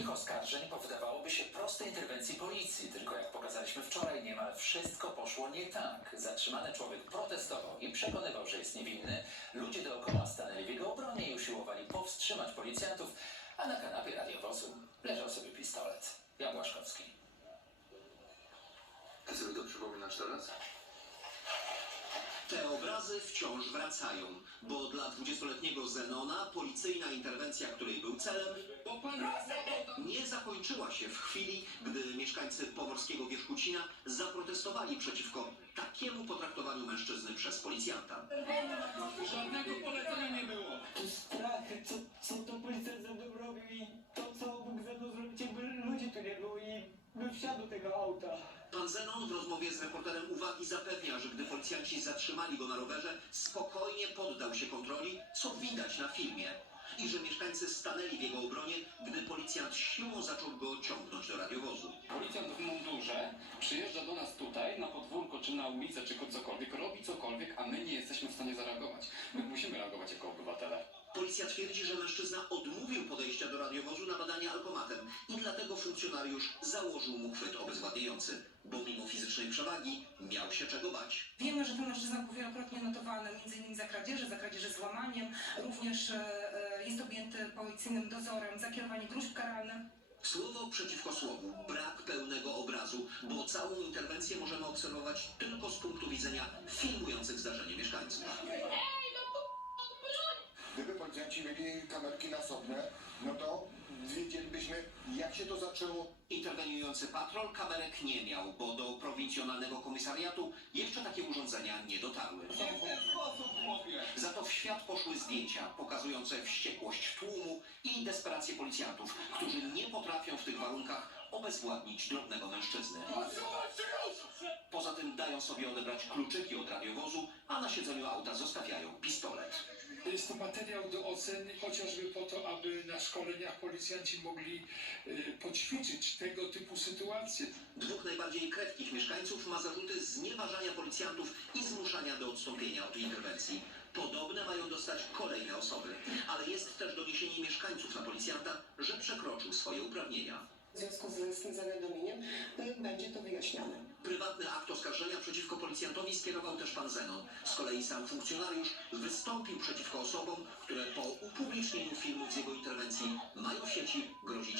Ich oskarżeń powdawałoby się prostej interwencji policji, tylko jak pokazaliśmy wczoraj, niemal wszystko poszło nie tak. Zatrzymany człowiek protestował i przekonywał, że jest niewinny. Ludzie dookoła stanęli w jego obronie i usiłowali powstrzymać policjantów, a na kanapie radiowozu leżał sobie pistolet. Jan Błaszkowski. Ty sobie to przypominasz teraz? Obrazy wciąż wracają, bo dla 20-letniego Zenona policyjna interwencja, której był celem, nie zakończyła się w chwili, gdy mieszkańcy pomorskiego Wierzchucina zaprotestowali przeciwko takiemu potraktowaniu mężczyzny przez policjanta. Żadnego polecenia nie było. Bym wsiadł do tego auta. Pan Zenon w rozmowie z reporterem Uwagi zapewnia, że gdy policjanci zatrzymali go na rowerze, spokojnie poddał się kontroli, co widać na filmie. I że mieszkańcy stanęli w jego obronie, gdy policjant siłą zaczął go ciągnąć do radiowozu. Policjant w mundurze przyjeżdża do nas tutaj, na podwórko, czy na ulicę, czy cokolwiek, robi cokolwiek, a my nie jesteśmy w Policja twierdzi, że mężczyzna odmówił podejścia do radiowozu na badanie alkomatem i dlatego funkcjonariusz założył mu chwyt obezwładniający, bo mimo fizycznej przewagi miał się czego bać. Wiemy, że ten mężczyzna był wielokrotnie notowany m.in. za kradzieże, za kradzieże z łamaniem. Również e, e, jest objęty policyjnym dozorem za kierowanie gruźb karalnych. Słowo przeciwko słowu, brak pełnego obrazu, bo całą interwencję możemy obserwować tylko z punktu widzenia filmujących zdarzenie mieszkańców. Policjanci mieli kamerki nasobne, no to wiedzielibyśmy, jak się to zaczęło. Interweniujący patrol kamerek nie miał, bo do prowincjonalnego komisariatu jeszcze takie urządzenia nie dotarły. Za to w świat poszły zdjęcia pokazujące wściekłość tłumu i desperację policjantów, którzy nie potrafią w tych warunkach obezwładnić drobnego mężczyzny. Poza tym dają sobie odebrać kluczyki od radiowozu, a na siedzeniu auta zostawiają pistolet. Jest to materiał do oceny, chociażby po to, aby na szkoleniach policjanci mogli y, poćwiczyć tego typu sytuacje. Dwóch najbardziej krewkich mieszkańców ma zarzuty znieważania policjantów i zmuszania do odstąpienia od interwencji. Podobne mają dostać kolejne osoby, ale jest też doniesienie mieszkańców na policjanta, że przekroczył swoje uprawnienia. W związku z, tym zawiadomieniem y, będzie to wyjaśnione. Akt oskarżenia przeciwko policjantowi skierował też pan Zenon. Z kolei sam funkcjonariusz wystąpił przeciwko osobom, które po upublicznieniu filmów z jego interwencji mają w sieci grozić